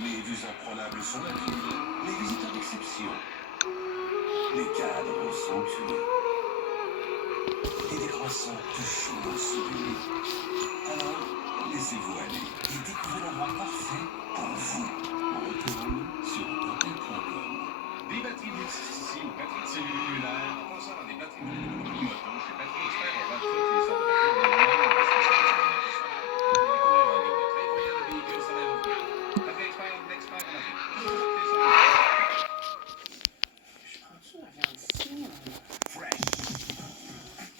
Les vues imprenables sur la ville, les visiteurs d'exception, les cadres somptueux, et des croissants touchants sublimes. Alors, laissez-vous aller et découvrez l'endroit parfait pour vous. On retourne sur hôtel.com. Des batteries d'ici aux batteries cellulaires, en passant dans des batteries moto chez Batterie Expert, on va toutes les sortes de batteries, on a même des spécialistes en énergie solaire. Découvrez en ligne très voyant de véhicules solaires revenus. Batterie Expert, l'expert en avis. Je prends-tu la viande ici? Fresh.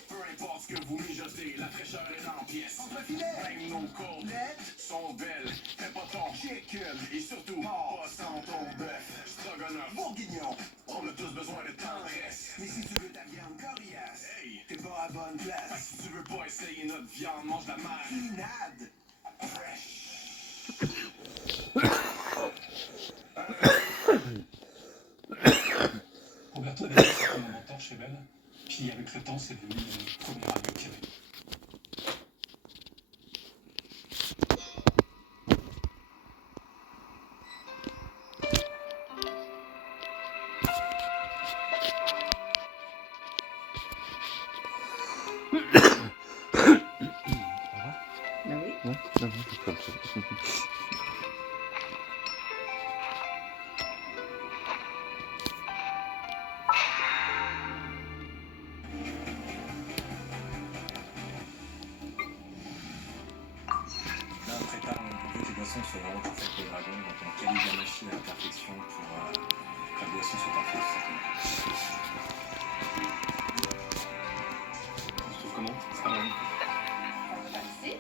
Peu importe ce que vous mijotez, la fraîcheur est en pièces. Entre filets, même nos côtes sont belles. Fais pas ton chicken et surtout pas sans ton bœuf. Stroganoff, bourguignon, on a tous besoin de tendresse. Mais si tu veux ta viande coriace, hey, t'es pas à bonne place. Fait que si tu veux pas essayer notre viande, mange la merde. Pinade. Fresh. Roberto avait fait comme un mentor chez Ben, puis avec le temps, c'est devenu le premier radio qu'il y avait. Ben oui. Non, c'est comme ça. Là, on prépare, on veut que les boissons soient vraiment parfaites pour le dragon, donc on calibre la machine à la perfection pour que la boisson soit parfaite. Tu trouves comment? C'est pas mal. Merci.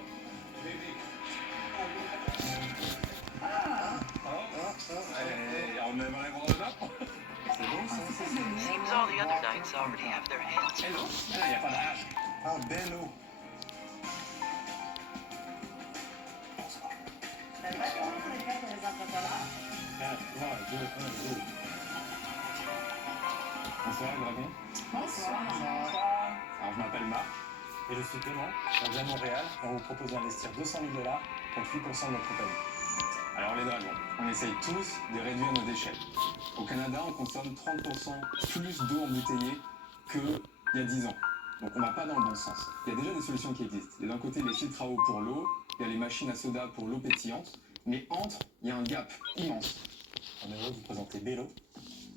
On aimerait voir le nappe. C'est bon ça? Seems all the other knights already have their hands full. Hello? Ah, y a pas de rage. Ah, bello. Ben, va comment on est fait pour les entrepreneurs? 4, 3, 2, 1, go. Bonsoir, le dragon. Bonsoir. Alors, je m'appelle Marc et je suis Clément. On vient de Montréal et on vous propose d'investir 200 000 $ contre 8% de notre compagnie. Alors, les dragons, on essaye tous de réduire nos déchets. Au Canada, on consomme 30% plus d'eau embouteillée qu'il y a 10 ans. Donc, on va pas dans le bon sens. Il y a déjà des solutions qui existent. Il y a d'un côté les filtres à eau pour l'eau, il y a les machines à soda pour l'eau pétillante, mais entre, il y a un gap immense. On est heureux de vous présenter Bello,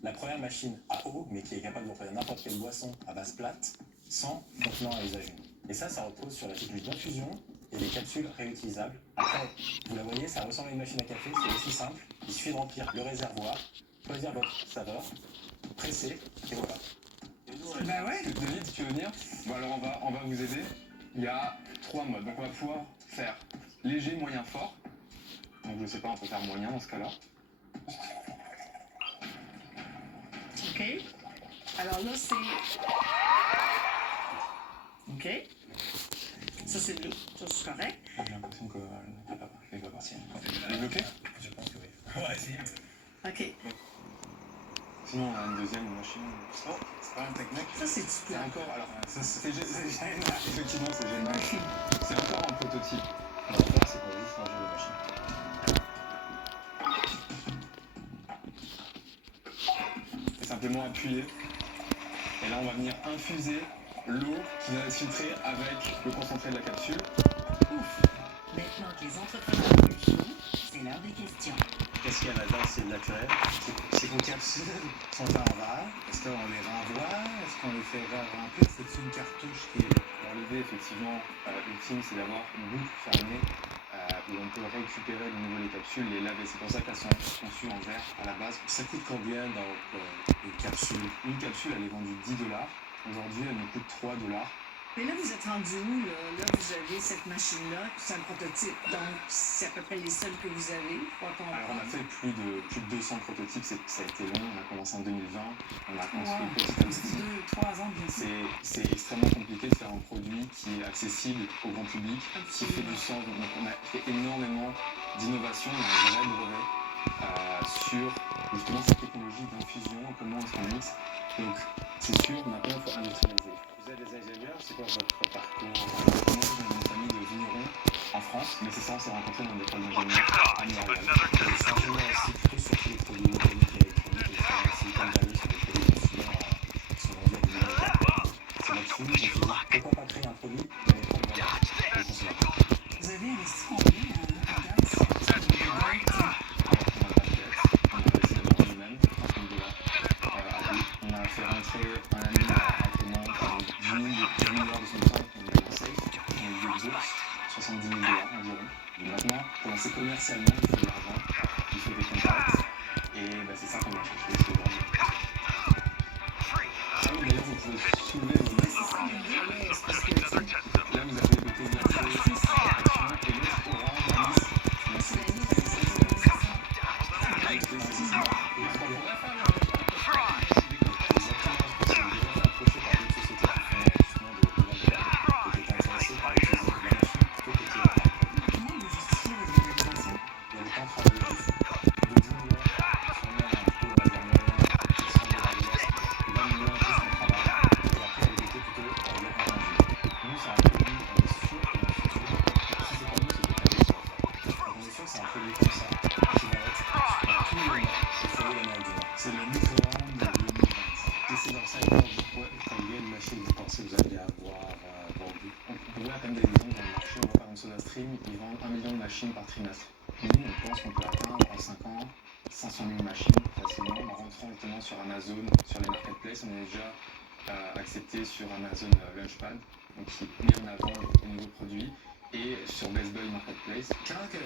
la première machine à eau, mais qui est capable de faire n'importe quelle boisson à base plate, sans contenant à usage unique. Et ça repose sur la technique d'infusion et des capsules réutilisables. Après, vous la voyez, ça ressemble à une machine à café, c'est aussi simple. Il suffit de remplir le réservoir, choisir votre saveur, presser, et voilà. Ben ouais. David, tu veux venir? Bon, alors on va vous aider. Il y a 3 modes. Donc on va pouvoir faire léger, moyen, fort. Donc je sais pas, on peut faire moyen dans ce cas-là. OK. Alors là, c'est... OK. Ça, c'est de l'eau. Ça, c'est correct. J'ai l'impression que elle va partir. Développer? Je pense que oui. Ouais, si. OK. Sinon on a une deuxième machine. Oh, c'est pas un technique. Ça, c'est du C'est plat. encore, alors, c'est génial. Effectivement, c'est génial. OK. C'est encore un prototype. Alors là, c'est pour juste changer de machine. Et simplement appuyer. Et là, on va venir infuser l'eau qui vient d'être filtrée avec le concentré de la capsule. Ouf. Maintenant que les entrepreneurs ont le show, c'est l'heure des questions. Qu'est-ce qu'il y a là-dedans? C'est naturel. C'est vos capsules sont en verre. Est-ce qu'on les renvoie? Est-ce qu'on les fait remplir? C'est une cartouche qui est là. Alors l'idée effectivement ultime, c'est d'avoir une boucle fermée où on peut récupérer de nouveau les capsules, les laver. C'est pour ça qu'elles sont conçues en verre à la base. Ça coûte combien donc une capsule? Une capsule, elle est vendue 10 $. Aujourd'hui, elle nous coûte 3 $. Mais là, vous êtes rendu où, là? Là, vous avez cette machine-là, c'est un prototype. Donc, c'est à peu près les seuls que vous avez. Alors, on a fait plus de 200 prototypes. Ça a été long. On a commencé en 2020. On a construit petit à petit. 2-3 ans, bien sûr. C'est extrêmement compliqué de faire un produit qui est accessible au grand public, qui fait du sens. Donc, on a fait énormément d'innovation. On a un vrai brevet sur justement cette technologie d'infusion, comment est-ce qu'on mixe. Donc, c'est sûr, maintenant, il faut industrialiser. Vous êtes des ingénieurs, c'est quoi votre parcours? Moi, je viens d'une famille de vignerons en France. France, mais c'est ça, on s'est rencontrés dans une école d'ingénieur à Montréal. Et je suis ingénieur aussi plutôt sur tous les produits mécaniques et électroniques, et je travaille en Silicon Valley sur des produits consommateurs qui sont vendus à des millions de dollars. C'est là-dessus que j'ai dit, pourquoi pas créer un produit, mais pas de valeur pour le consommateur. Vous avez investi combien en gaz? On a investi d'abord en nous-mêmes, 30 000 dollars à deux. On a fait rentrer un ami à Clément qui a 10 milliards de son temps qu'on a mis en safe. On a eu des bourses, 70 000 dollars environ. Et maintenant, pour lancer commercialement, il faut de l'argent, il faut des contacts. Et c'est ça qu'on a cherché aujourd'hui. Ah oui, d'ailleurs, vous pouvez soulever vos mains. Là, vous avez le thé glacé, action, et l'autre orange, anis. Merci. C'est le micro-ondes de 2025. Et c'est dans ça que combien de machines vous pensez que vous allez avoir vendues? On peut atteindre des exemples dans le marché. On va par exemple SodaStream, ils vendent 1 million de machines par trimestre. Nous, on pense qu'on peut atteindre en 5 ans 500 000 machines facilement en rentrant notamment sur Amazon, sur les marketplaces. On est déjà accepté sur Amazon Launchpad, donc qui met en avant les nouveaux produits, et sur Best Buy Marketplace. Quand que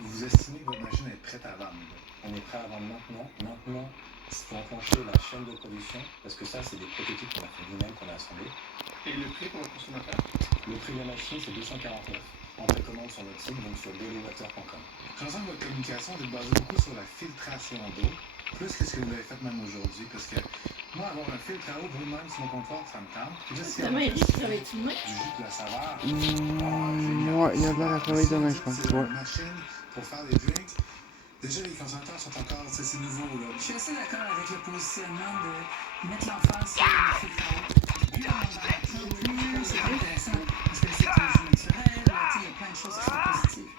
vous estimez que votre machine est prête à vendre? On est prêt à vendre maintenant. Maintenant, il faut enclencher la chaîne de production, parce que ça, c'est des prototypes qu'on a fait nous-mêmes, qu'on a assemblés. Et le prix pour le consommateur? Le prix de la machine, c'est 249. En précommande sur notre site, donc sur dailywater.com. Concernant votre communication, vous êtes basé beaucoup sur la filtration d'eau, plus que ce que vous avez fait même aujourd'hui, parce que moi, avoir un filtre à eau vous-même sur mon comptoir, ça me tente. Puis là, si Ta on main, fait Eric, travailles-tu de main? du jus de la saveur, Ouais, il y a de l'air à travailler demain, je pense. c'est Ouais. une machine pour faire des drinks. Déjà, les consommateurs sont encore, c'est nouveau, là. Je suis assez d'accord avec le positionnement de mettre l'emphase sur le filtre à eau. Plus on en apprend, plus c'est intéressant. Parce que c'est un jus naturel, là, il y a plein de choses qui sont positives.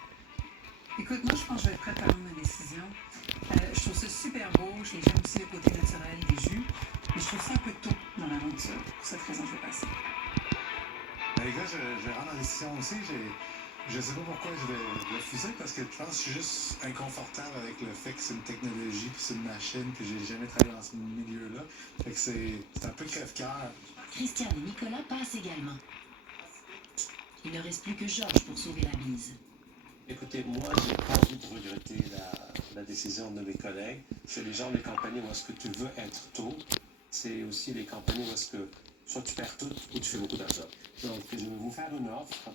Écoute, moi, je pense que je vais être prête à prendre ma décision. Je trouve ça super beau. J'aime aussi le côté naturel des jus. Mais je trouve ça un peu tôt dans l'aventure. Pour cette raison, je vais passer. Les gars, je vais rendre la décision aussi. Je sais pas pourquoi je vais refuser, parce que je pense que je suis juste inconfortable avec le fait que c'est une technologie, puis c'est une machine, puis j'ai jamais travaillé dans ce milieu-là. Fait que c'est un peu crève-cœur. Christian et Nicolas passent également. Il ne reste plus que Georges pour sauver la mise. Écoutez, moi, j'ai pas envie de regretter la décision de mes collègues. C'est les gens des compagnies où est-ce que tu veux être tôt. C'est aussi les compagnies où est-ce que soit tu perds tout ou tu fais beaucoup d'argent. Donc, je vais vous faire une offre.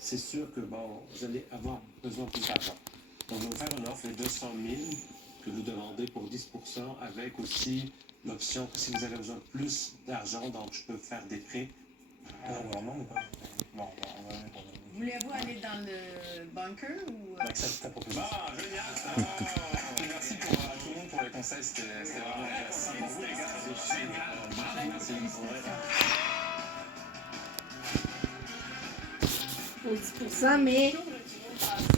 C'est sûr que, vous allez avoir besoin de plus d'argent. Donc, je vais vous faire une offre, les 200 000 que vous demandez pour 10%, avec aussi l'option que si vous avez besoin de plus d'argent, donc je peux faire des prêts. Vraiment, ou pas? Non, on va répondre. Voulez-vous aller dans le bunker ou... On accepte ta proposition. Génial ça. Merci à tout le monde pour les conseils, c'était vraiment intéressant. Pour vous, les gars, c'est génial. Merci. Pour 10%, mais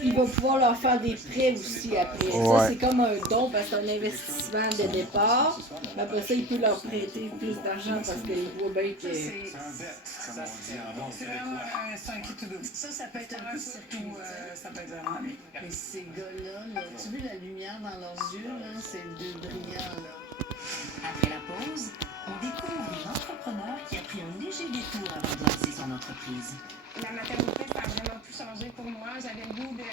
il va pouvoir leur faire des prêts aussi après. Ouais. Ça, c'est comme un don parce que c'est un investissement de départ. Mais après ça, il peut leur prêter plus d'argent parce qu'il voit bien que... C'est un bet, comme on dit en bon C'est québécois. vraiment c'est un kit to do. Ça peut être un peu surtout, ça peut être vraiment bien. Mais ces gars-là, là, tu as vu la lumière dans leurs yeux, là? C'est deux brillants, là. Après la pause, on découvre un entrepreneur qui a pris un léger détour avant de lancer son entreprise. La maternité, ça a vraiment tout changé pour moi. J'avais le goût de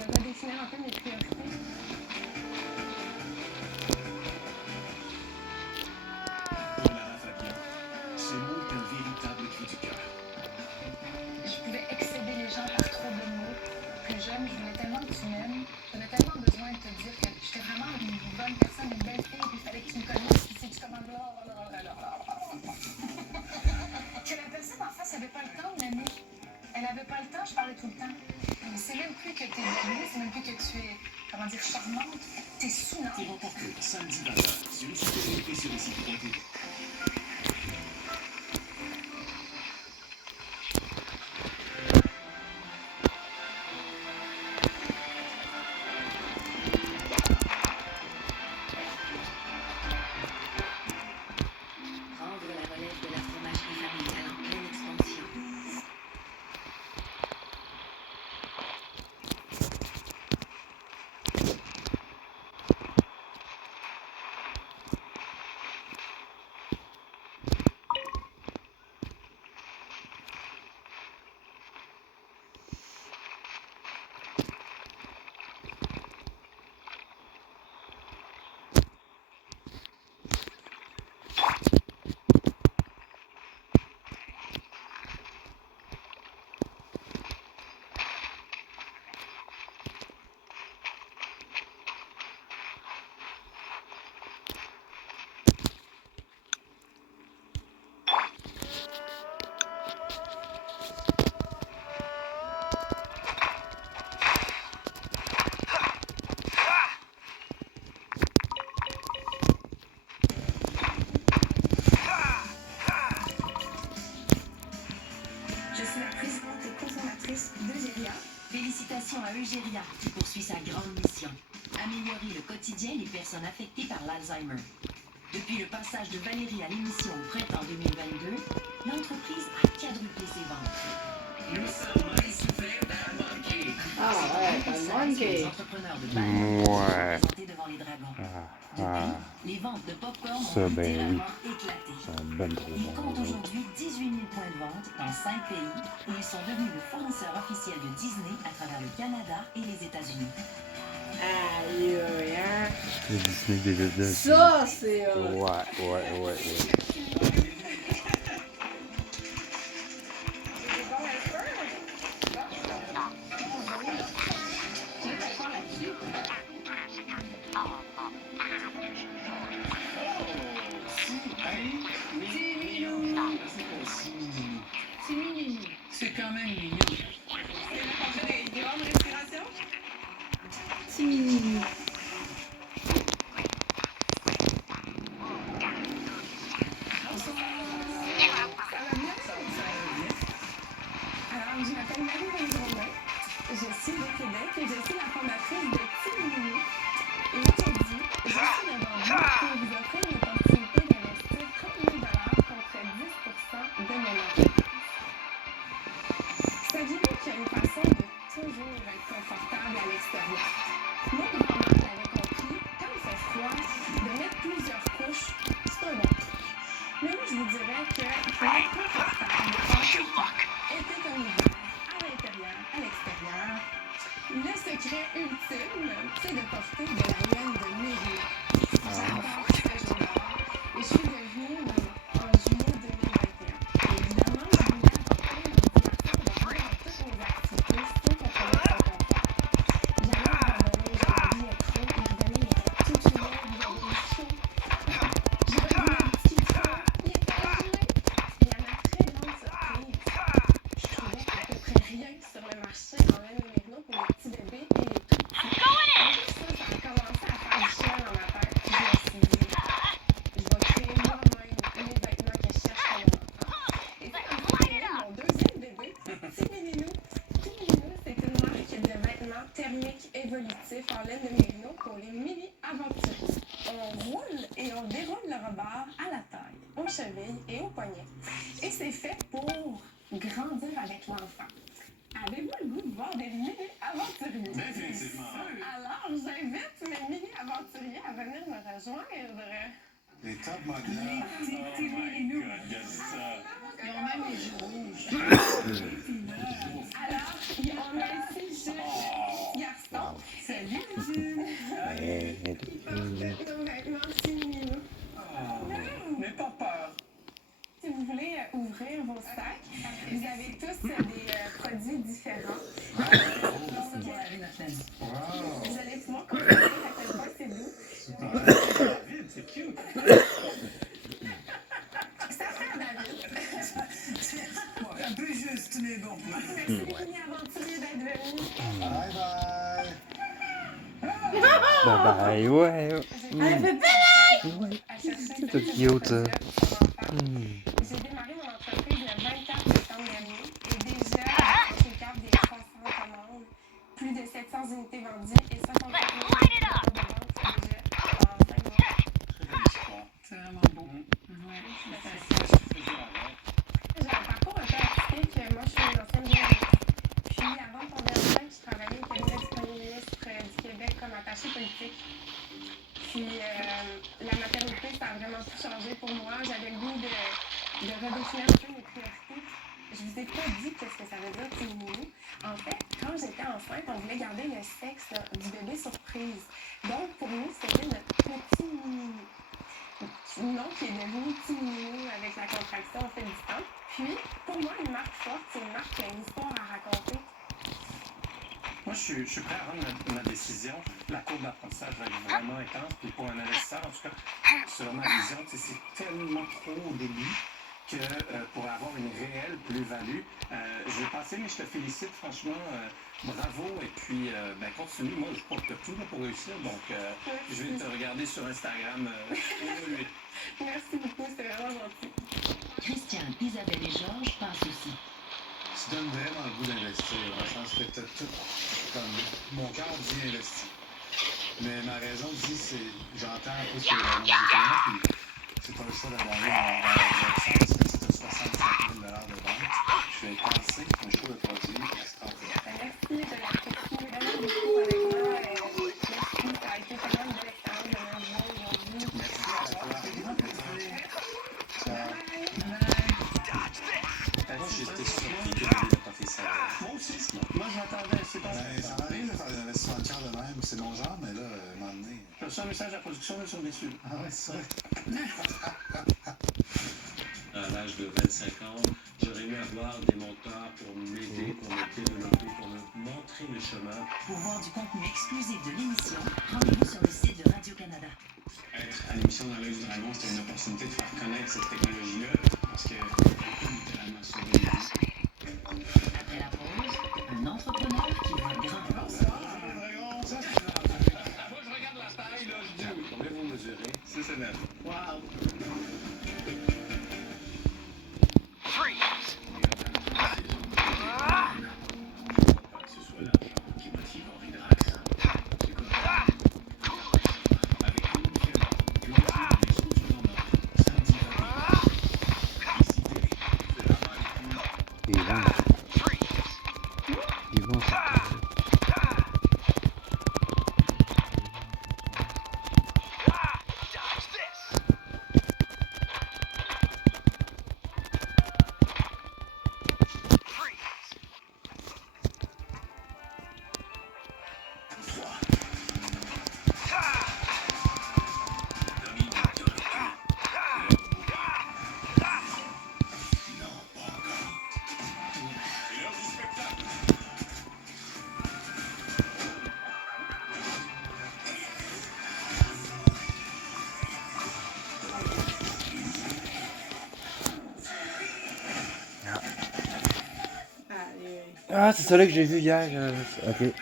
redéfinir un peu mes priorités. Pour Lara Fabien, ce mot est un véritable cri du cœur. Je pouvais excéder les gens par trop de mots. Plus jeune, je voulais tellement que tu m'aimes. J'avais tellement besoin de te dire que j'étais vraiment une bonne personne, une belle fille, puis il fallait que tu me connaisses, puis si tu commandes que la personne en face n'avait pas le temps de m'aimer. Elle n'avait pas le temps, je parlais tout le temps. C'est même plus que t'es belle, c'est même plus que tu es, comment dire, charmante. T'es saoulante. Pour remporter samedi 20h sur ICTV et sur ICTV. suis la présidente et cofondatrice d'Eugéria. Félicitations à Eugéria qui poursuit sa grande mission. Améliorer le quotidien des personnes affectées par l'Alzheimer. Depuis le passage de Valérie à l'émission au printemps 2022, l'entreprise a quadruplé ses ventes. Nous sommes Monkey. Ah ouais, t'as le Monkey. Les entrepreneurs de Ouais. présentés devant les dragons. Depuis, les ventes de popcorn Ça, ont ben littéralement éclaté. Ils sont ben trop Ils bons, comptent les autres. aujourd'hui 18 000 points de vente dans 5 pays et ils sont devenus le fournisseur officiel de Disney à travers le Canada et les États-Unis. Aïe, aïe, hein. Le Disney des Disney. Ça, c'est... Ouais. C'est quand même mignon. Petit mini. Alors, je m'appelle Marie Benjamin. Je suis de Québec et je suis la fondatrice de Timini. Et aujourd'hui, je suis devant vous pour vous offrir l'opportunité d'investir 30 000 contre 10% de mon entreprise. Saviez-vous qu'il y a une façon de toujours être confortable à l'extérieur? Mon grand-mère l'avait compris, quand il fait froid, de mettre plusieurs couches, c'est un bon truc. Mais moi, je vous dirais que pour être confortable, été comme hiver, à l'intérieur, à l'extérieur, le secret ultime, c'est de porter de la laine de Mérino. J'adore ce jour-là et je suis devenue maman en juillet 2021. Et évidemment, je voulais apporter mon divertissement de venir à toutes mes activités sans compromettre son confort. J'allais en randonnée, je m'habillais trop, les randonnées étaient toutes noires, il y avait des chauds. J'avais vu un petit fond, il était gelé. Et à ma très grande surprise, je trouvais à peu près rien sur le marché en laine de Mérino pour les petits bébés et les tout petits. Ça a commencé à faire du chien dans ma tête. Je me suis dit, je vais créer moi-même les vêtements que je cherche pour mon enfant. Et c'est comme ça qu'est né mon deuxième bébé, Timininou. Timininou, c'est une marque de vêtements thermiques évolutifs en laine de Mérino pour les mini-aventuriers. On roule et on déroule le rebord à la taille, aux chevilles et aux poignets. Et c'est fait pour grandir avec l'enfant. Avez-vous le goût de voir des mini-aventuriers? Définitivement. Alors, j'invite mes mini-aventuriers à venir me rejoindre. Les top modèles. Oh my god, regarde ça. Ils ont même les joues rouges. Alors, on a ici Jules, petit garçon. Salut, Jules! Nos vêtements Timininou. N'aie pas peur. Si vous voulez ouvrir vos sacs, vous avez tous des produits différents. Vous allez pouvoir constater à quel point c'est doux. David, c'est cute. Ça fait David. Un peu juste, mais bon. Merci les mini-aventuriers d'être venus. Bye, ouais. Elle fait C'est tout cute, ça. J'ai démarré mon entreprise le 24 septembre dernier et déjà, j'ai le cap des 300 commandes, plus de 700 unités vendues et 64 000 de ventes déjà en 5 mois. Très belle histoire. C'est vraiment beau. Ouais, J'ai un parcours un peu atypique. Moi, je suis une ancienne journaliste. Puis, avant de tomber enceinte, je travaillais au cabinet du premier ministre du Québec comme attachée politique. Puis, la maternité, ça a vraiment tout changé pour moi. J'avais le goût de redéfinir un peu mes priorités. Je vous ai pas dit qu'est-ce que ça veut dire, Timininou. En fait, quand j'étais enceinte, on voulait garder le sexe du bébé surprise. Donc, pour nous, c'était notre petit Mininou. Nom qui est devenu Timininou avec la contraction au fil du temps. Puis, pour moi, une marque forte, c'est une marque qui a une histoire à raconter. Moi, je suis prêt à rendre ma décision. La courbe d'apprentissage va être vraiment intense. Puis pour un investisseur, en tout cas, selon ma vision, c'est tellement trop au début que pour avoir une réelle plus-value, je vais passer, mais je te félicite, franchement, bravo. Et puis, continue. Moi, je crois que tu as tout là, pour réussir. Donc, je vais te regarder sur Instagram évoluer. Merci beaucoup, c'était vraiment gentil. Christiane, Isabelle et Georges passent aussi. tu donnes vraiment le goût d'investir, dans le sens que tu as tout, comme mon cœur dit investi. Mais ma raison dit, c'est, j'entends un peu ce que puis c'est pas le choix d'avoir en direction, parce que si tu as 65 000 de vente, je vais penser qu'un show de produit extraordinaire. Merci de l'apprécier vraiment beaucoup avec moi. Merci, ça a été tellement une belle expérience de me voir aujourd'hui. Merci à toi. Moi, j'étais surpris que David n'a pas fait ça. Moi aussi, moi, je m'attendais, c'est pas ça m'arrive de faire des investissements de cœur de même, c'est mon genre, mais là, à un moment donné... Je reçois un message à la production, là, sur mes dessus. Ah ouais, c'est vrai. À l'âge de 25 ans, j'aurais aimé avoir des monteurs pour m'aider, pour me développer, pour me montrer le chemin. Pour voir du contenu exclusif de l'émission, rendez-vous sur le site de Radio-Canada. Être à l'émission dans l'œil du dragon, c'était une opportunité de faire connaître cette technologie-là, parce que littéralement sauver des vies. Après la pause, un entrepreneur qui voit grand. Moi, je regarde la taille, là, je dis oui. Combien vous mesurez? 6 et 9. Wow! Freeze! Que ce soit l'argent qui motive Henri Drax. Écoute, avec une firme, et on tire les structures en or. Samedi 21. Ici, Terry. C'est la main Il est bon. Il est bon. Dodge this! Freeze! Domine de retour. Non, pas encore. C'est l'heure du spectacle. Allez. Ah, c'est ça là que j'ai vu hier. Ok.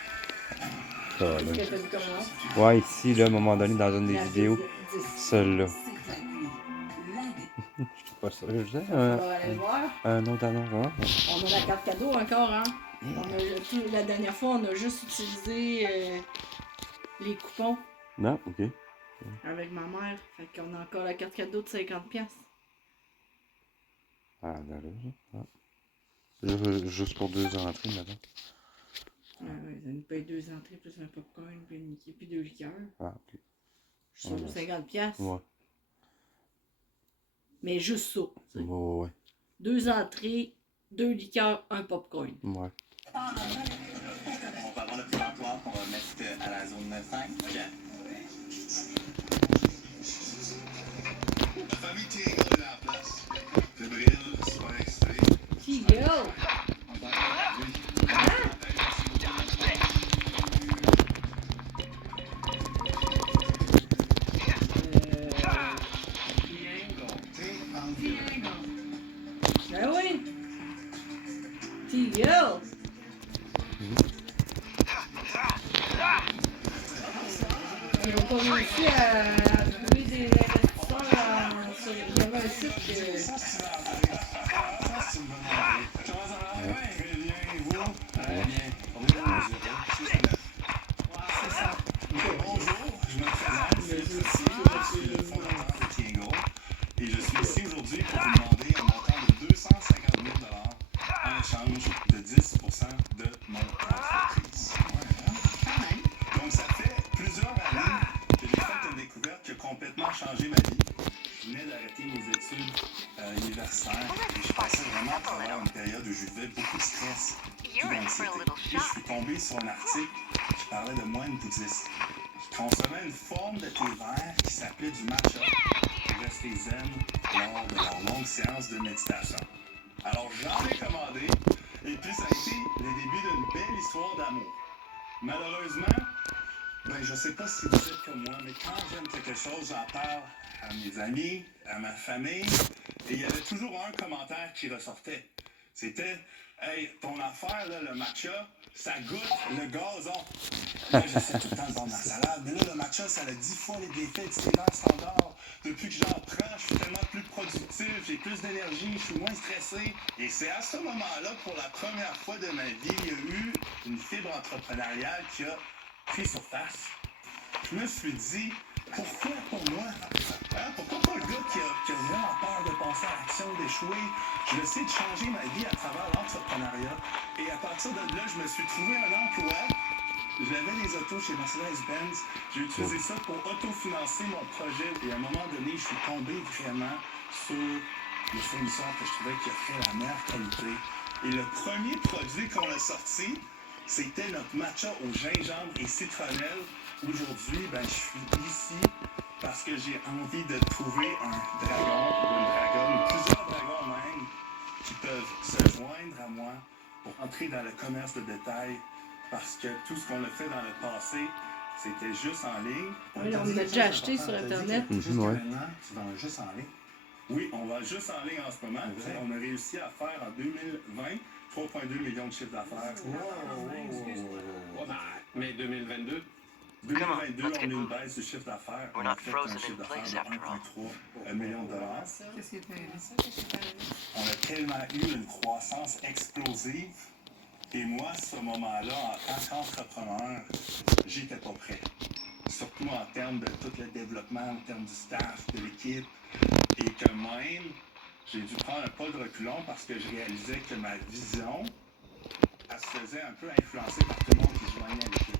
Ça va, Qu'est-ce là. que t'as vu comment? Ouais, ici, là, à un moment donné, dans une des vidéos. Celle-là. Je suis pas sûr. Je disais, On va aller voir. un autre annonce, hein? On a la carte cadeau encore, hein? La dernière fois, on a juste utilisé les coupons Non, ok. avec ma mère. Fait qu'on a encore la carte cadeau de 50$. Ah, là, là. Ah. Juste pour 2 entrées, maintenant. Ouais, ça nous paye 2 entrées, plus un popcorn, puis une Mickey, puis 2 liqueurs. Ah, ok. Sur 50$. Ouais. Mais juste ça. Tu sais. Ouais. 2 entrées, 2 liqueurs, un popcorn. Ouais. On va avoir le présentoir qu'on va mettre à la zone 5. La famille Thierry est là en place. Fébrile, super excité. Tigo! Ben oui! Tigo! Ils n'ont pas réussi à trouver des investisseurs sur... Il y avait un site que... Ça, c'est une bonne idée. Comment ça va? Ouais. Très bien, et vous? Très bien. Combien vous mesurez? 6 et 9. C'est ça. Bonjour, je me présente. Je suis le fondateur de Tiego. Et je suis ici aujourd'hui pour vous demander un montant de 250 000 $ en échange de 10 de mon entreprise. Donc, ça fait plusieurs années que j'ai fait une découverte qui a complètement changé ma vie. Je venais d'arrêter mes études universitaires et je passais vraiment à travers une période où je vivais beaucoup de stress et d'anxiété. Et je suis tombé sur un article qui parlait de moines bouddhistes qui consommaient une forme de thé vert qui s'appelait du matcha pour rester zen lors de leur longue séance de méditation. Alors j'en ai commandé et puis ça a été le début d'une belle histoire d'amour. Malheureusement, je sais pas si vous êtes comme moi, mais quand j'aime quelque chose, j'en parle à mes amis, à ma famille, et il y avait toujours un commentaire qui ressortait. C'était, hey, ton affaire, là, le matcha, ça goûte le gazon. Là, j'essaie tout le temps de vendre ma salade, mais là, le matcha, ça a 10 fois les bienfaits du céleri standard. Depuis que j'en prends, je suis tellement plus productif, j'ai plus d'énergie, je suis moins stressé. Et c'est à ce moment-là, pour la première fois de ma vie, il y a eu une fibre entrepreneuriale qui a pris surface. Je me suis dit, pourquoi pas moi? Hein? Pourquoi pas le gars qui a vraiment peur de passer à l'action, d'échouer? Je vais essayer de changer ma vie à travers l'entrepreneuriat. Et à partir de là, je me suis trouvé un emploi. J'avais des autos chez Mercedes-Benz. J'ai utilisé ça pour autofinancer mon projet. Et à un moment donné, je suis tombé vraiment sur le fournisseur que je trouvais qui offrait la meilleure qualité. Et le premier produit qu'on a sorti, c'était notre matcha au gingembre et citronnelle. Aujourd'hui, je suis ici parce que j'ai envie de trouver un dragon ou une dragonne, ou plusieurs dragons même, qui peuvent se joindre à moi pour entrer dans le commerce de détail. Parce que tout ce qu'on a fait dans le passé, c'était juste en ligne. Oui, on l'a déjà acheté sur Internet. Maintenant, tu vends juste en ligne? Oui, on vend juste en ligne en ce moment. On a réussi à faire en 2020 3,2 millions de chiffres d'affaires. Mais 2022? 2022, on a une baisse du chiffre d'affaires. On a fait un chiffre d'affaires de 1,3 million de dollars. Qu'est-ce qui est arrivé? On a tellement eu une croissance explosive. Et moi, à ce moment-là, en tant qu'entrepreneur, j'étais pas prêt. Surtout en termes de tout le développement, en termes du staff, de l'équipe. Et que même, j'ai dû prendre un pas de reculon parce que je réalisais que ma vision, elle se faisait un peu influencer par tout le monde qui se joignait à l'équipe.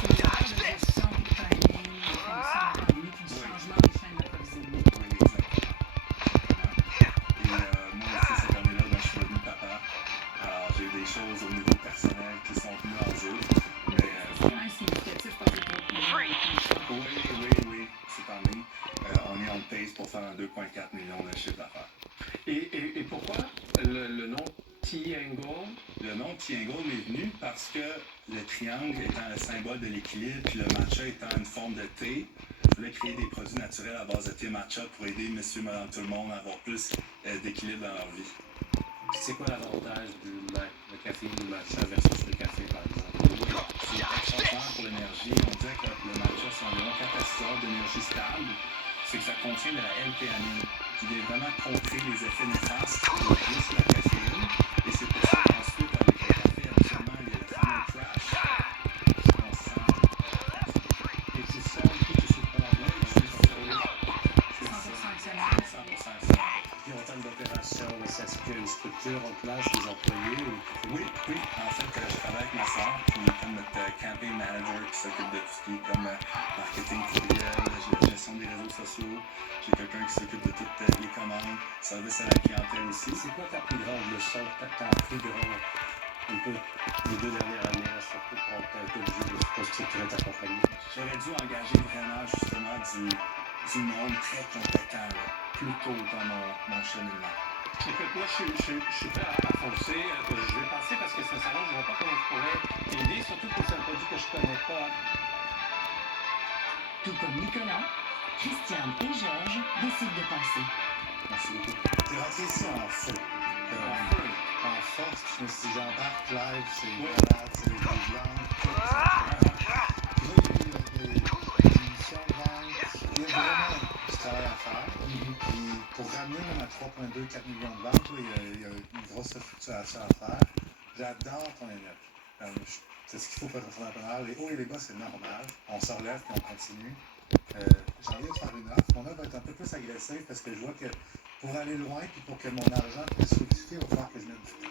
C'est l'heure de gestion du timing, de fonctionnement économique, du changement des chaînes d'approvisionnement. Oui, exactement. Et moi aussi, cette année-là, je suis devenu papa. Alors, j'ai eu des choses au niveau personnel qui sont venues en jeu. Mais C'est quand même significatif par rapport oui, cette année, on est en pace pour faire un 2,4 millions de chiffre d'affaires. Et pourquoi le nom Triangle? Le nom Triangle m'est venu parce que le triangle étant le symbole de l'équilibre, puis le matcha étant une forme de thé, je voulais créer des produits naturels à base de thé matcha pour aider monsieur, madame, tout le monde à avoir plus d'équilibre dans leur vie. C'est quoi l'avantage du café du matcha versus le café, par exemple? C'est extraordinaire pour l'énergie. On dirait que le matcha, c'est environ 4 à 6 heures d'énergie stable. C'est que ça contient de la L-théanine, qui vient vraiment contrer les effets néfastes de juste la caféine. Et c'est pour ça qu'ensuite, avec le café, absolument, il y a le fameux crash. On sent. Et tu sens tout ce problème, c'est 100% actionnaire. 100% Puis en termes d'opération, est-ce qu'il y a une structure en place, des employés? Oui. En fait, je travaille avec ma soeur, qui est comme notre campaign manager, qui s'occupe de tout ce qui est comme marketing courriel, gestion des réseaux sociaux. J'ai quelqu'un qui s'occupe de toutes les commandes, service à la clientèle aussi. C'est quoi ta plus grande leçon que tu as appris durant un peu les 2 dernières années, surtout quand tu as été obligé de restructurer ta compagnie? J'aurais dû engager vraiment justement du monde très compétent là, plus tôt dans mon cheminement. Écoute, moi, je suis prêt à foncer. Je vais passer parce que sincèrement, je ne vois pas comment je pourrais t'aider, surtout que c'est un produit que je ne connais pas. Tout comme Nicolas, Christiane et Georges décident de passer. Merci beaucoup. T'es rentré ici en feu. En force, je me suis dit, j'embarque live, c'est malade, c'est les blancs, tout ça. Puis là, il y a eu des émissions de vente. Il y a vraiment du travail à faire. Puis pour ramener même à 3,2-4 millions de ventes, là, il y a une grosse fluctuation à faire. J'adore ton énergie. C'est ce qu'il faut pour être entrepreneur. Les hauts et les bas, c'est normal. On se relève et on continue. J'ai envie de faire une offre. Mon offre va être un peu plus agressive parce que je vois que pour aller loin et pour que mon argent puisse fructifier, il va falloir que je mette du temps.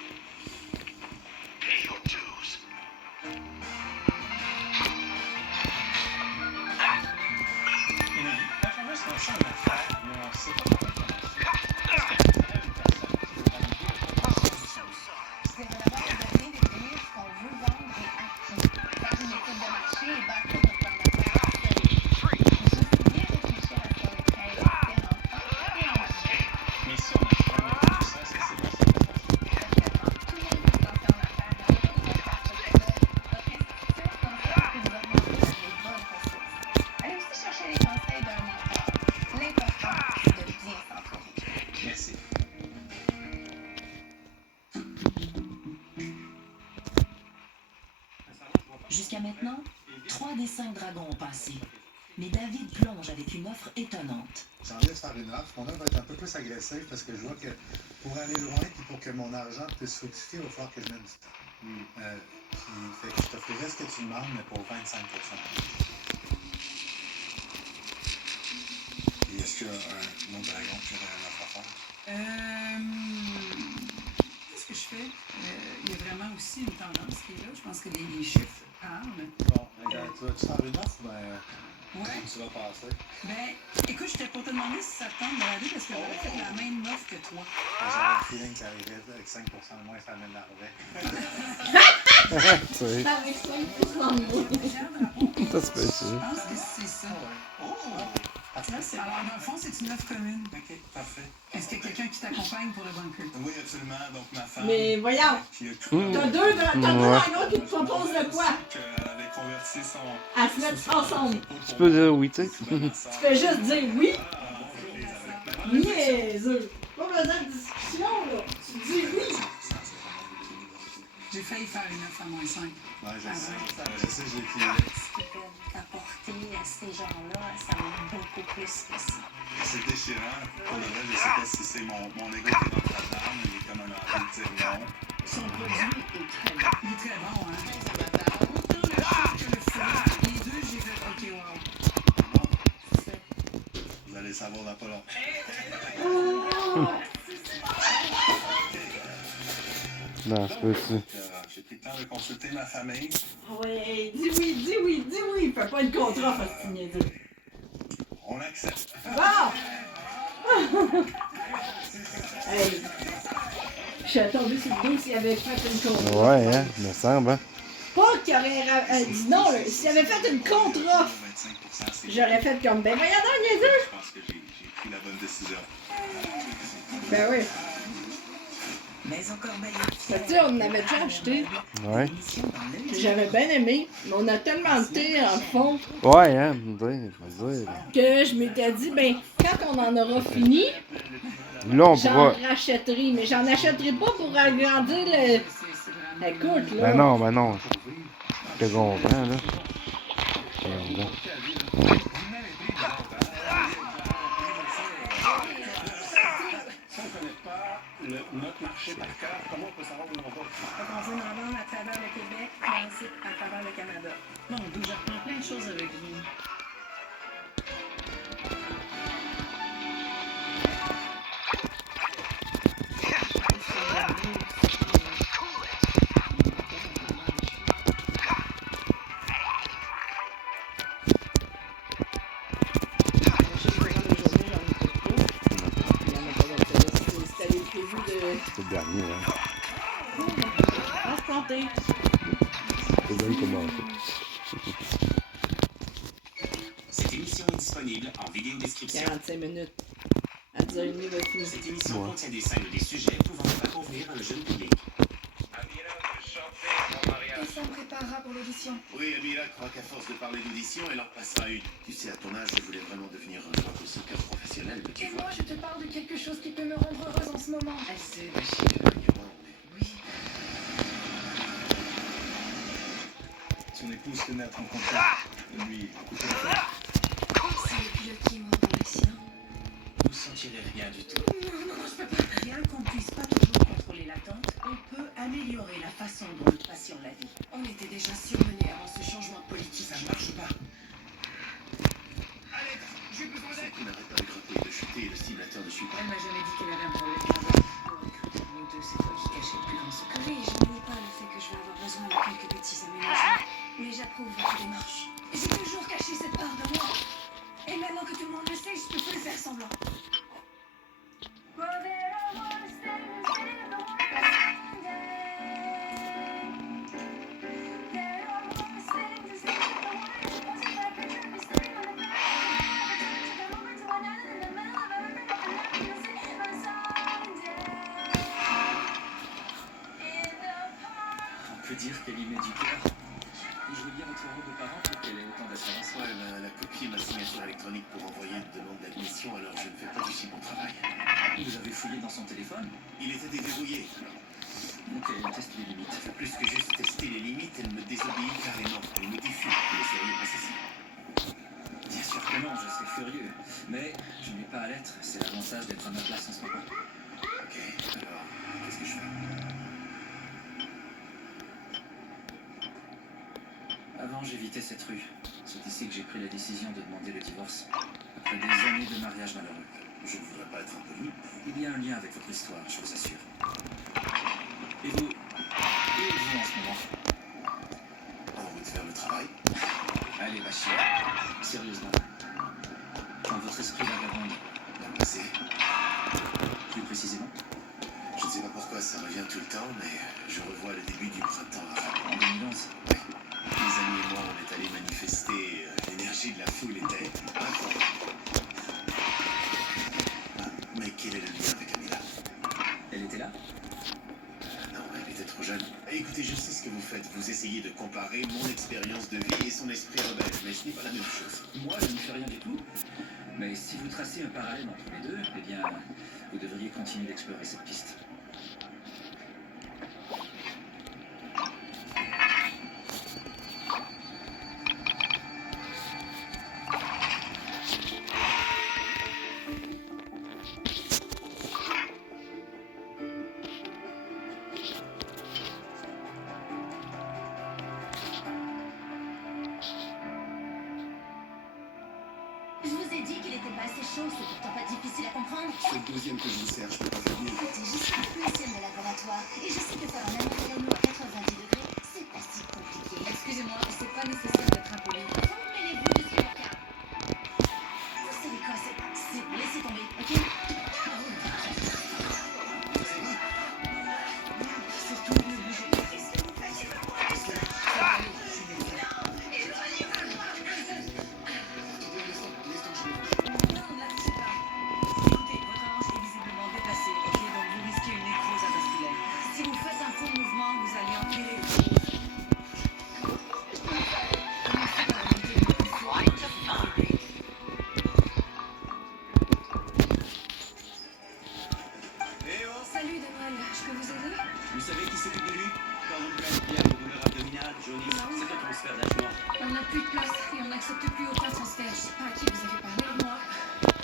Quand on veut se lancer en affaires, mais on sait pas comment ça marche. C'est de d'abord de bien définir ce qu'on veut vendre et à qui. Faire une étude de marché et bâtir notre plan d'affaires sérieux. Juste bien réfléchir à ce qu'on est prêt à faire en temps et en argent. Mais si on a fait tout ça, c'est pas ça. Certainement, tout le monde peut se lancer en affaires, mais on peut faire ce que notre institution conseille que nous orienter vers les bonnes ressources. Allez aussi chercher les conseils d'un mentor. L'important, c'est de bien s'entourer. Merci. Jusqu'à maintenant, 3 des 5 dragons ont passé. Mais David plonge avec une offre étonnante. J'ai envie de faire une offre. Mon offre va être un peu plus agressive parce que je vois que pour aller loin et pour que mon argent puisse fructifier, il va falloir que je mette du temps. Puis, fait que je t'offrirai ce que tu demandes, mais pour 25%. Et est-ce qu'il y a un autre dragon qui aurait un offre à faire? Qu'est-ce que je fais? Il y a vraiment aussi une tendance qui est là. Je pense que les chiffres parlent. Bon, regarde, tu vas-tu faire une offre? Ben, Ouais. tu vas passer. Ben, écoute, j'étais pour te demander si ça te tente de regarder parce que j'aurais fait la même offre que toi. J'avais un feeling que ça arrivait avec 5% de moins, ça m'énervait. Tu sais, Avec 5% de moins. ça se fait Je ça. pense que c'est ça. Alors, dans le fond, c'est une offre commune. Ok, parfait. Est-ce qu'il y a quelqu'un qui t'accompagne pour le bunker? Oui, absolument. Donc, ma femme. Mais voyons, Qui a cru t'as deux dragons qui te proposent de quoi? qu'elle avait converti son. À se mettre ensemble. Tu peux dire oui, tu sais. Tu fais juste dire oui. Niaiseux. Pas besoin de discussion, là. Tu dis oui. J'ai failli faire une offre à moins 5. Ouais, je sais, je l'ai filé. Ce qu'ils peuvent apporter à ces gens-là, ça vaut beaucoup plus que ça. C'est déchirant. Pour le vrai, je sais pas si c'est mon ego qui rentre là-dedans, mais il est comme un envie de dire non. Son produit est très bon. Il est très bon, hein? Autant le chiffre que le fruit. Les deux, j'ai fait OK, wow. Vous allez savoir dans pas long. Non, c'est pas ça. J'ai pris le temps de consulter ma famille. Ouais, dis oui, dis oui, dis oui. Fais pas une contre-offre à ce niaiseux. On accepte. Bon! Hey! Je suis tombée sur le dos s'il avait fait une contre-offre. Ouais, hein, me semble, hein. Pas qu'il aurait dit non, là. S'il avait fait une contre-offre, 25%, c'est. j'aurais fait comme ben voyons donc, Je niaiseux! pense que j'ai pris la bonne décision. Ben oui. Mais encore meilleur. Fait que tu sais, on en avait déjà acheté. Ouais. J'avais bien aimé, mais on a tellement de thé en fond Ouais, hein, je veux dire. que je m'étais dit, ben, quand on en aura fini, Là, on j'en pourra. rachèterai. Mais j'en achèterai pas pour agrandir le. Écoute, là. Ben non, ben non. Je te comprends, là. Voyons donc. Si on ne connaît pas notre marché par cœur, comment on peut savoir où on va? On veut en vendre à travers le Québec, mais aussi à travers le Canada. Bon, d'où j'apprends plein de choses avec vous. C'est le dernier, hein. On se planter. C'est bien commencé. Cette émission est disponible en vidéo description. 45 minutes. À 10h30, va finir. Cette émission contient des scènes ou des sujets pouvant ne pas convenir à un jeune public. Et ça me préparera pour l'audition. Oui, Amira croit qu'à force de parler d'audition, elle en passera une. Tu sais, à ton âge, je voulais vraiment devenir un joueur de soccer professionnel, mais tu Et vois. moi, je te parle de quelque chose qui peut me rendre heureuse en ce moment. Elle sait, Oui. Son épouse tenait à te rencontrer. Lui, écoutez la fois. C'est le pilote qui mord dans le sien. Vous ne sentirez rien du tout. Non, je peux pas. bien qu'on ne puisse pas toujours contrôler l'attente, on peut améliorer la façon dont nous passions la vie. On était déjà surmenés avant ce changement de politique. Ça ne marche pas. Son coup n'arrête pas de gratter, de chuter et le stimulateur ne suit pas. Elle m'a jamais dit qu'elle avait un problème d'argent. Pour recruter nous deux, c'est toi qui cachais le plus grand secret. Oui, je nie pas le fait que je vais avoir besoin de quelques petits aménagements. Mais j'approuve votre démarche. J'ai toujours caché cette part de moi. Et maintenant que tout le monde le sait, je peux plus faire semblant. On peut dire qu'elle y met du cœur. Je veux bien votre rôle de parent pour qu'elle ait autant d'assurance. Ouais, elle a copié ma signature électronique pour envoyer une demande d'admission, alors je ne fais pas du si bon travail. Vous avez fouillé dans son téléphone? Il était déverrouillé. Ok, elle teste les limites. Plus que juste tester les limites, elle me désobéit carrément. Mais je ne vais pas à l'être, c'est l'avantage d'être à ma place en ce moment. Ok, alors, qu'est-ce que je fais? Avant, j'évitais cette rue. C'est ici que j'ai pris la décision de demander le divorce. Après des années de mariage malheureux. Je ne voudrais pas être impoli. Il y a un lien avec votre histoire, je vous assure. Et vous? Où êtes-vous en ce moment? En route vers le travail. Allez, ma chère. Sérieusement. Quand votre esprit vagabonde. Dans le passé. Plus précisément? Je ne sais pas pourquoi ça revient tout le temps, mais je revois le début du printemps arabe. En 2011. Ouais. Mes amis et moi, on est allés manifester. L'énergie de la foule était incroyable. Ah, mais quel est le lien avec Amila? Elle était là? Non, elle était trop jeune. Écoutez, je sais ce que vous faites. Vous essayez de comparer mon expérience de vie et son esprit rebelle, mais ce n'est pas la même chose. Moi, je ne fais rien du tout. Mais si vous tracez un parallèle entre les deux, eh bien, vous devriez continuer d'explorer cette piste. Je vous ai dit qu'il était pas assez chaud, c'est pourtant pas difficile à comprendre. C'est le deuxième que je vous sers, je peux pas faire mieux. Écoutez, je suis technicienne de laboratoire et je sais que faire un amélioration à 90 degrés, c'est pas si compliqué. Excusez-moi, c'est pas nécessaire d'être impoli. Vous mêlez-vous de ce cas. Vous savez quoi, c'est... Laissez tomber, ok? C'est tout, ne bougez pas. Qu'est-ce que vous faites? Non, ne la touchez pas. Écoutez, votre hanche est visiblement déplacée, ok? Donc vous risquez une nécrose avasculaire. Si vous faites un faux mouvement, vous allez empirer les choses. Salut Daniel, je peux vous aider? Vous savez qui s'occupe de lui? Quand on plaît bien de douleur abdominale, jaunisse, c'est un transfert d'âgement. On n'a plus de place et on n'accepte plus aucun transfert. Je sais pas à qui vous avez parlé. Moi.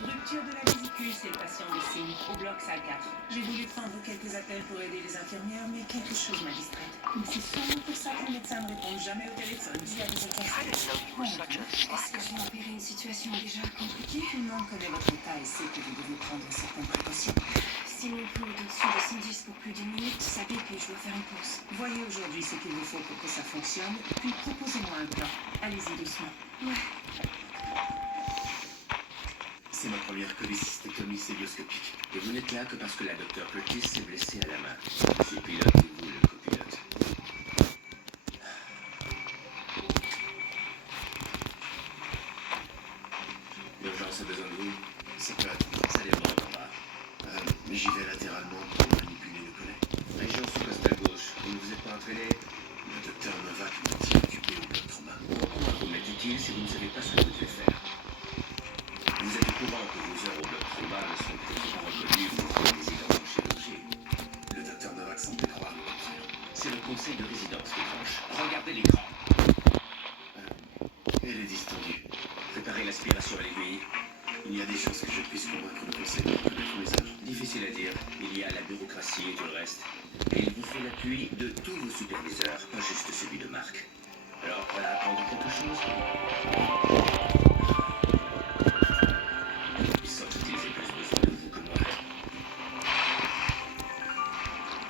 Rupture de la vésicule, c'est le patient des signes, au bloc salle 4. J'ai voulu prendre quelques appels pour aider les infirmières, mais quelque chose m'a distraite. Mais c'est sûrement pour ça que le médecin ne répond jamais au téléphone. Il y a des occasions. Est-ce que j'ai empiré une situation déjà compliquée? Tout le monde connaît votre cas et sait que vous devez prendre certaines précautions. Si mon pouls est au-dessus de 110 pour plus d'une minute, ça pique et je dois faire une pause. Voyez aujourd'hui ce qu'il vous faut pour que ça fonctionne, puis proposez-moi un plan. Allez-y doucement. Ouais. C'est ma première cholécystectomie célioscopique. Et vous n'êtes là que parce que la docteure Curtis s'est blessée à la main. Je suis pilote et vous le copilote. L'urgence a besoin de vous. C'est peut attendre. Ça déborde en bas. J'y vais latéralement pour manipuler le collet. Région sous-costale gauche. Vous ne vous êtes pas entraîné? Le docteur Novak m'a dit occupé au bloc trauma. Pourquoi vous m'êtes utile si vous ne savez pas ce que vous devez faire? Vous êtes au courant que vos heures au bloc trauma ne sont peut-être pas reconnues pour les résidents en chirurgie. Le docteur Novak semblait croire le contraire. C'est le conseil de résidence qui tranche. Regardez l'écran. Elle est distendue. Préparez l'aspiration à l'aiguille. Il y a des chances que je puisse convaincre le conseil de reconnaître mes heures. Difficile à dire. Il y a la bureaucratie et tout le reste. Et il vous faut l'appui de tous vos superviseurs, pas juste celui de Marc. Alors, prêt à apprendre quelque chose? Semble-t-il j'ai plus besoin de vous que moi.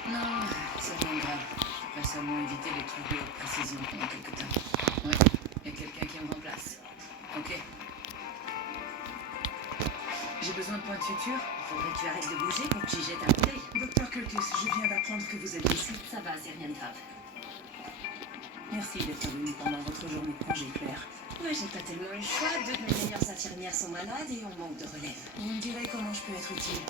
Non, c'est rien de grave. Je vais seulement éviter les trucs de haute précision pendant quelques temps. Ouais, il y a quelqu'un qui me remplace. Ok. J'ai besoin de points de suture. Faudrait que tu arrêtes de bouger pour que j'y jette un coup d'œil. Docteur Curtis, je viens d'apprendre que vous êtes ici. Ça va, c'est rien de grave. Merci d'être venu pendant votre journée de congé, Claire. Ouais, j'ai pas tellement le choix. Deux de mes meilleures infirmières sont malades et on manque de relève. Vous me direz comment je peux être utile.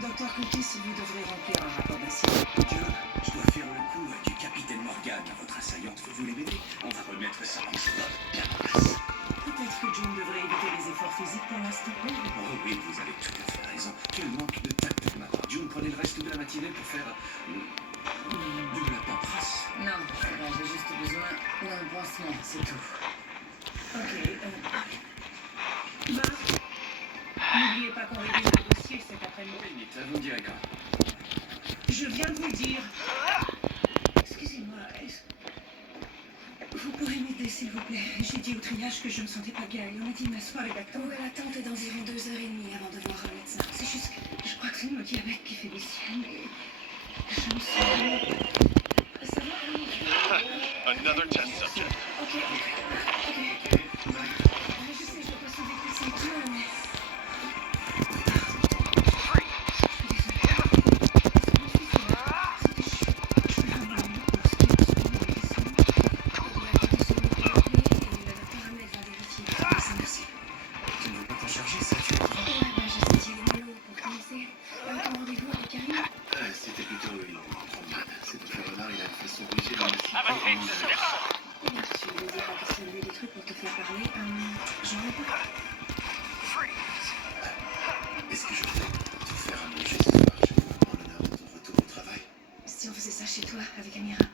Docteur Curtis, vous devrez remplir un rapport d'accident. Je dois faire le coup du capitaine Morgan à votre assaillante. Vous voulez m'aider? On va remettre ça en chemin bien en place. Peut-être que June devrait éviter les efforts physiques pour l'instant. Oh oui, vous avez tout à fait raison. Quel manque de tact de ma part. June, prenez le reste de la matinée pour faire de la paperasse. Non, ça va, j'ai juste besoin d'un pansement, c'est tout. Ok, Marc, vous me direz quand. Je viens de vous dire. Excusez-moi, vous pourrez m'aider, s'il vous plaît. J'ai dit au triage que je me sentais pas bien. On m'a dit de m'asseoir avec la Ouais, l'attente est d'environ 2h30 avant de voir un médecin. C'est juste que je crois que c'est mon diabète qui fait des siennes. Et je me sens vraiment... Ça va? Another test subject. Ok. Je sais, je dois pas sauver que c'est toi, mais... Merci. Tu ne veux pas t'en charger, ça, tu comprends? Ouais, bah j'ai senti les mots pour commencer. Ton rendez-vous avec Karine? C'était plutôt une promenade. C'est tout renard, il a une façon rigide de m'assister. Eh bien, tu veux dire à questionner des trucs pour te faire parler. J'en ai pas. Est-ce que je peux te faire un manger ce soir? Je veux en l'honneur de ton retour au travail. Si on faisait ça chez toi, avec Amira.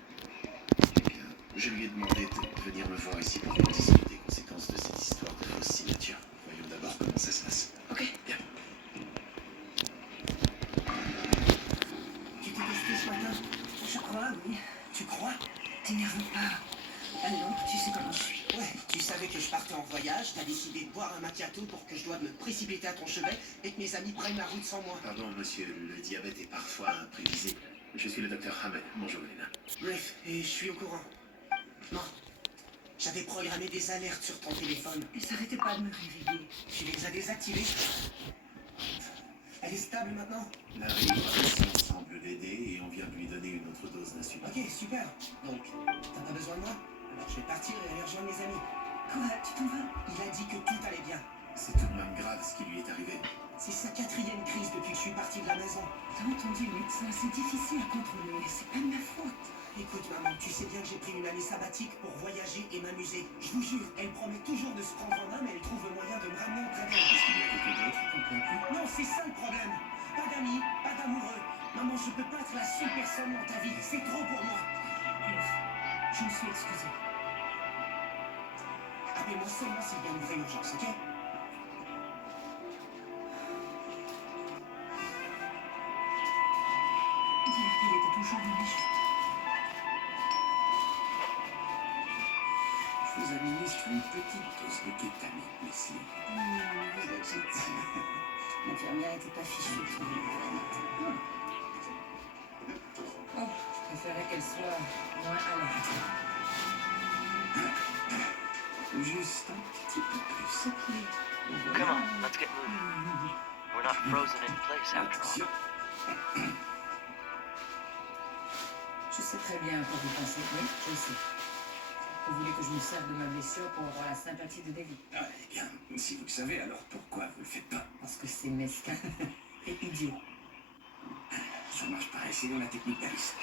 Eh bien, je lui ai demandé de venir me voir ici pour qu'on discute des conséquences de cette histoire de fausse signature. Voyons d'abord comment ça se passe. Ok. Bien. Tu t'es testé ce matin? Je crois, oui. Tu crois? T'énerve pas. Alors, tu sais comment je suis. Ouais, tu savais que je partais en voyage, t'as décidé de boire un macchiato pour que je doive me précipiter à ton chevet et que mes amis prennent la route sans moi. Pardon, monsieur, le diabète est parfois imprévisible. Je suis le docteur Hamed. Bonjour, Elena. Bref, et je suis au courant. Non. J'avais programmé des alertes sur ton téléphone. Et ça arrêtait pas de me réveiller. Tu les as désactivées. Elle est stable maintenant? La réhydratation semble l'aider et on vient de lui donner une autre dose d'insuline. Ok, super. Donc, t'as pas besoin de moi? Alors je vais partir et aller rejoindre mes amis. Quoi? Tu t'en vas? Il a dit que tout allait bien. C'est tout de même grave ce qui lui est arrivé. C'est sa 4e crise depuis que je suis parti de la maison. T'as entendu le médecin? C'est difficile à contrôler. C'est pas de ma faute. Écoute maman, tu sais bien que j'ai pris une année sabbatique pour voyager et m'amuser. Je vous jure, elle promet toujours de se prendre en main, mais elle trouve le moyen de me ramener auprès d'elle. Est-ce qu'il y a quelqu'un d'autre qui comprend plus? Non, c'est ça le problème. Pas d'amis, pas d'amoureux. Maman, je peux pas être la seule personne dans ta vie. C'est trop pour moi. Bref, je me suis excusée. Appelez-moi seulement s'il y a une vraie urgence, ok? Dire qu'il était toujours riche. Je vous administre une petite dose de kétamine, Leslie. Vous êtes gentil. L'infirmière était pas fichue de trouver une granite. Oh, je préférais qu'elle soit moins alerte. Juste un petit peu plus. Ok. Come on, let's get moving. We're not frozen in place after all. Attention. Je sais très bien à quoi vous pensez, oui, je sais. Vous voulez que je me serve de ma blessure pour avoir la sympathie de David. Ah, eh bien, si vous le savez, alors pourquoi vous le faites pas? Parce que c'est mesquin et idiot. Ça marche pareil, c'est dans la technique d'Alice.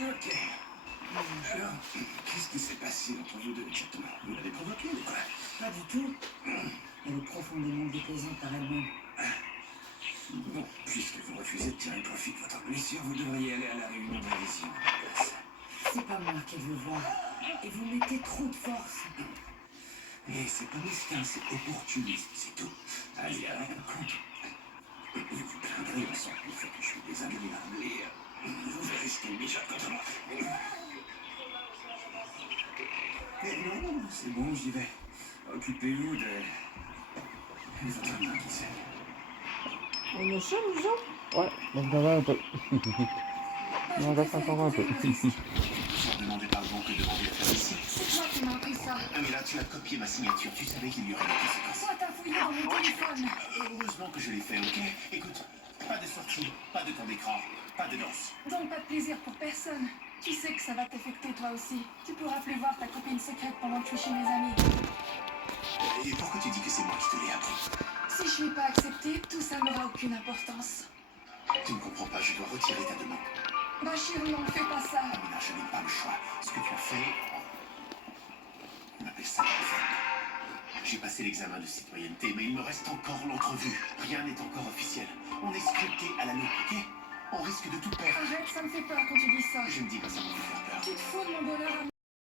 Ok. Alors, qu'est-ce qui s'est passé entre vous deux exactement? Vous l'avez provoqué ou quoi? Pas du tout. Elle est profondément déplaisante par elle-même. Bon, puisque vous refusez de tirer profit de votre blessure, vous devriez aller à la réunion de révision. C'est pas moi qu'elle veut voir. Et vous mettez trop de force. Et c'est pas mesquin, c'est opportuniste, c'est tout. Allez, à rien compte. Vous vous plaindrez ensemble du fait que je suis désagréable et vous verrez ce qu'elle mijote contre moi. Mais non, c'est bon, j'y vais. Occupez-vous de votre main qui sait. On est chaud, nous autres? Ouais, donc ça va un peu. On reste encore un peu. Sans demander pardon que demander à faire ici. C'est toi qui m'as appris ça. Ah mais là, tu as copié ma signature. Tu savais qu'il y aurait des conséquences. Toi, t'as fouillé dans mon téléphone. Heureusement que je l'ai fait, ok? Écoute, pas de sortie, pas de temps d'écran, pas de danse. Donc pas de plaisir pour personne. Tu sais que ça va t'affecter toi aussi. Tu pourras plus voir ta copine secrète pendant que je suis chez mes amis. Et pourquoi tu dis que c'est moi qui te l'ai appris? Si je suis pas acceptée, tout ça n'aura aucune importance. Tu ne comprends pas, je dois retirer ta demande. Bah chérie, on ne fait pas ça. Mais là, je n'ai pas le choix. Ce que tu as fait, on appelle ça la défaite. J'ai passé l'examen de citoyenneté, mais il me reste encore l'entrevue. Rien n'est encore officiel. On est scruté à la loupe, ok? On risque de tout perdre. Arrête, ça me fait peur quand tu dis ça. Je me dis que ça me fait faire peur. Tu te fous de mon bonheur à